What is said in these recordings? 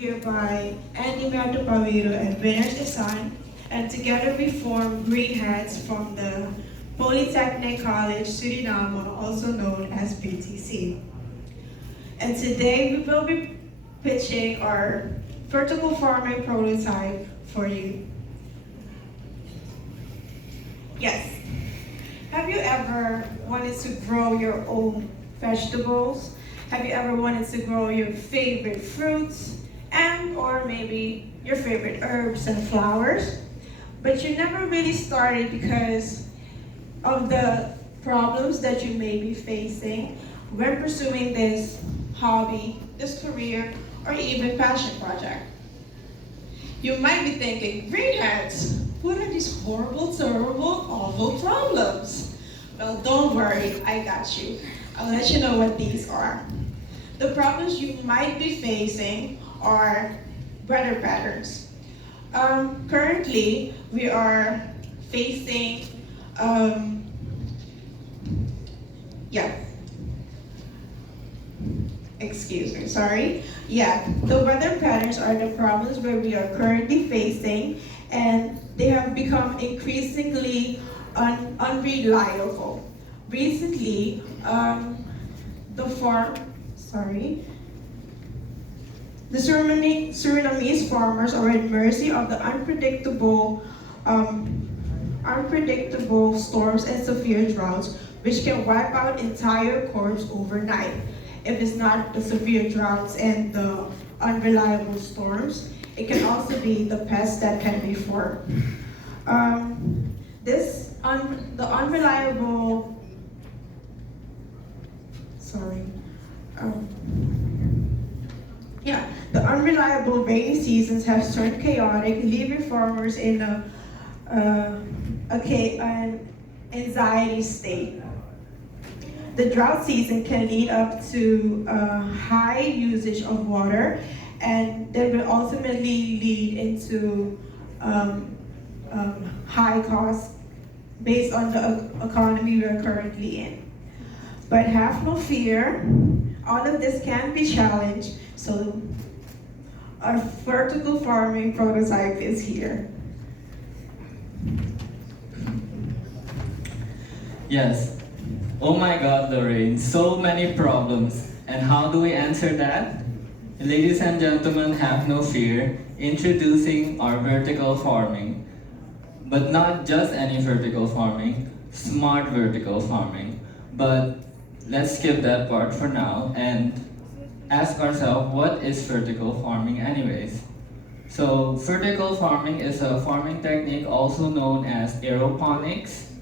Here by Andy Mertopawiro and Esan, and together we form Green Hats from the Polytechnic College Suriname, also known as PTC. And today we will be pitching our vertical farming prototype for you. Yes. Have you ever wanted to grow your own vegetables? Have you ever wanted to grow your favorite fruits? And or maybe your favorite herbs and flowers, but you never really started because of the problems that you may be facing when pursuing this hobby, this career, or even passion project. You might be thinking, green hats, what are these horrible, terrible, awful problems? Well, don't worry, I got you. I'll let you know what these are. The problems you might be facing are weather patterns. Currently, we are facing, yeah, excuse me, sorry. Yeah, the weather patterns are the problems where we are currently facing, and they have become increasingly unreliable. Recently, the Surinamese farmers are at mercy of the unpredictable storms and severe droughts, which can wipe out entire crops overnight. If it's not the severe droughts and the unreliable storms, it can also be the pests that can be formed. The unreliable, sorry. The unreliable rainy seasons have turned chaotic, leaving farmers in an anxiety state. The drought season can lead up to high usage of water, and that will ultimately lead into high costs based on the economy we are currently in. But have no fear, all of this can be challenged, so our vertical farming prototype is here. Yes. Oh my God, Lorraine, so many problems. And how do we answer that? Ladies and gentlemen, have no fear. Introducing our vertical farming. But not just any vertical farming, smart vertical farming. But let's skip that part for now and ask ourselves, what is vertical farming anyways? So vertical farming is a farming technique also known as aeroponics.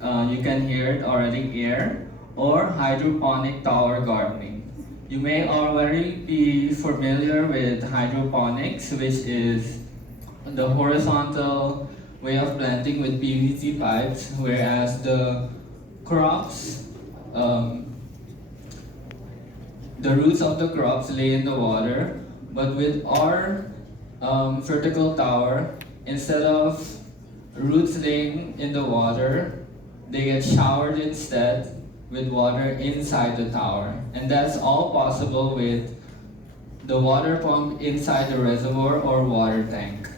You can hear it already, air, or hydroponic tower gardening. You may already be familiar with hydroponics, which is the horizontal way of planting with PVC pipes, whereas the crops, the roots of the crops lay in the water. But with our vertical tower, instead of roots laying in the water, they get showered instead with water inside the tower. And that's all possible with the water pump inside the reservoir or water tank.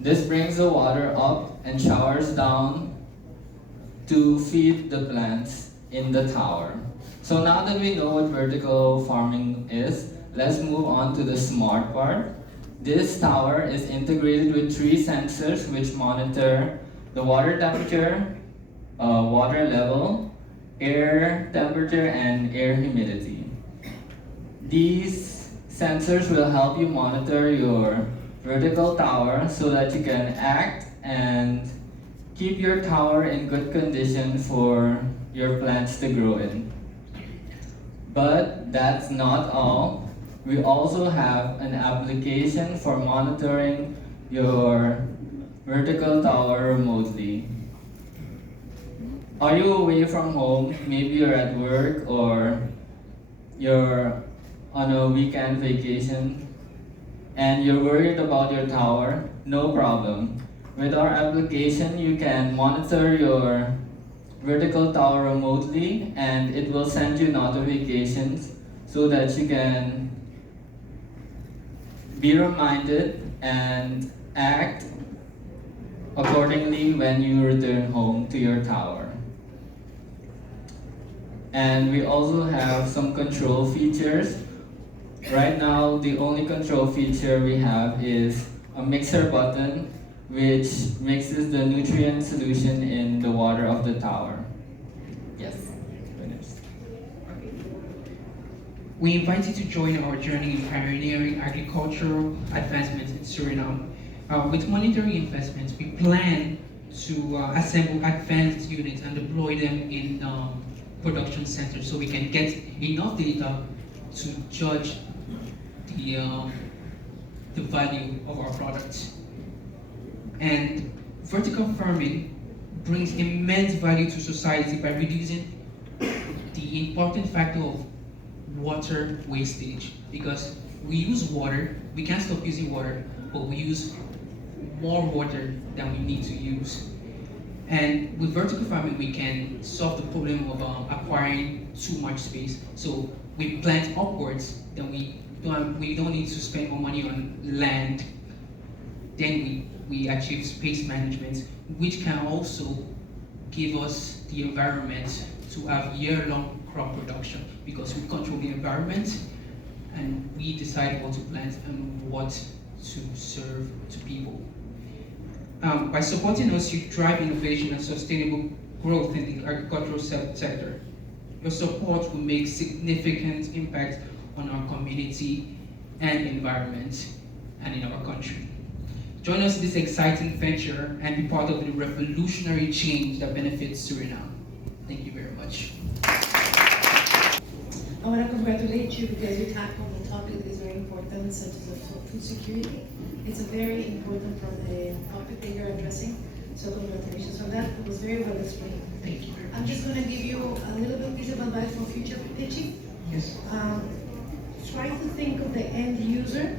This brings the water up and showers down to feed the plants in the tower. So now that we know what vertical farming is, let's move on to the smart part. This tower is integrated with 3 sensors which monitor the water temperature, water level, air temperature, and air humidity. These sensors will help you monitor your vertical tower so that you can act and keep your tower in good condition for your plants to grow in. But that's not all. We also have an application for monitoring your vertical tower remotely. Are you away from home? Maybe you're at work or you're on a weekend vacation and you're worried about your tower. No problem. With our application, you can monitor your vertical tower remotely, and it will send you notifications so that you can be reminded and act accordingly when you return home to your tower. And we also have some control features. Right now, the only control feature we have is a mixer button, which mixes the nutrient solution in the water of the tower. Yes, finished. We invite you to join our journey in pioneering agricultural advancements in Suriname. With monetary investments, we plan to assemble advanced units and deploy them in production centers so we can get enough data to judge the value of our products. And vertical farming brings immense value to society by reducing the important factor of water wastage, because we use water, we can't stop using water, but we use more water than we need to use. And with vertical farming, we can solve the problem of acquiring too much space. So we plant upwards, then we don't need to spend more money on land. Then we achieve space management, which can also give us the environment to have year-long crop production, because we control the environment and we decide what to plant and what to serve to people. By supporting us, you drive innovation and sustainable growth in the agricultural sector. Your support will make significant impact on our community and environment and in our country. Join us in this exciting venture and be part of the revolutionary change that benefits Suriname. Thank you very much. I want to congratulate you because you tackled a topic that is very important, such as food security. It's a very important topic that you're addressing, so congratulations on that. It was very well explained. Thank you very much. I'm just going to give you a little bit piece of advice for future pitching. Yes. Try to think of the end user.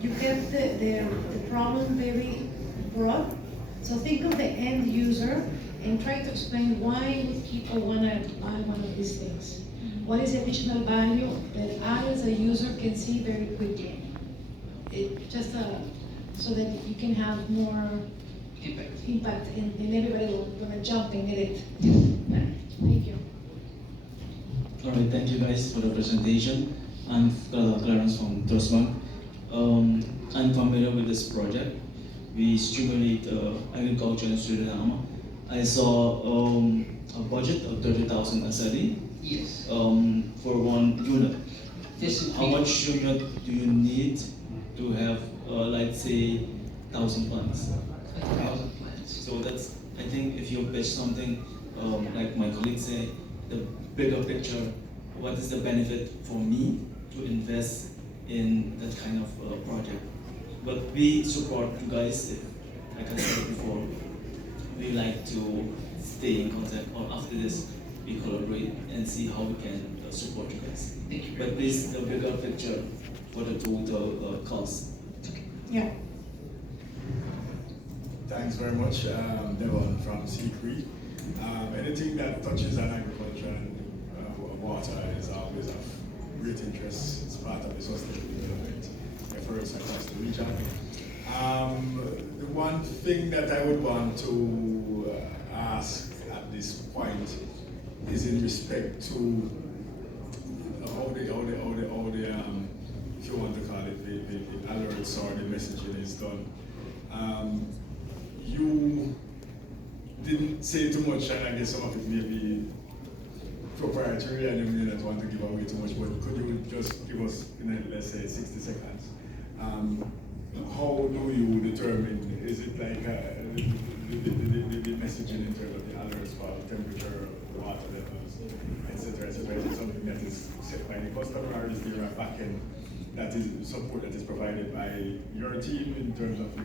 You get the problem very broad, so think of the end user and try to explain why would people want to buy one of these things. What is the additional value that I as a user can see very quickly? It just so that you can have more impact and everybody will gonna jump and get it. Thank you. All right, thank you guys for the presentation. I'm Clarence from Trustbank. I'm familiar with this project. We stimulate agriculture in Suriname. I saw a budget of 30,000 SLE. Yes. For one unit. This How much unit do you need to have, let's say, 1,000 plants? 1,000 plants. So that's, I think, if you pitch something, like my colleagues say, the bigger picture, what is the benefit for me to invest in that kind of project? But we support you guys, like I said before, we like to stay in contact, or after this, we collaborate and see how we can support you guys. Thank you. But please, the bigger picture for the total cost. Yeah. Thanks very much, Devon from C3. Anything that touches on agriculture and water is always of great interest. It's part of the sustainable development efforts across the region. The one thing that I would want to ask at this point is in respect to how the if you want to call it, the alerts or the messaging is done. You didn't say too much, and I guess some of it may be proprietary and you may not want to give away too much, but could you just give us, let's say, 60 seconds? How do you determine, is it like the messaging in terms of the alerts for temperature, water levels, etc., etc.? Is it something that is set by the customer, or is there a backend that is support that is provided by your team in terms of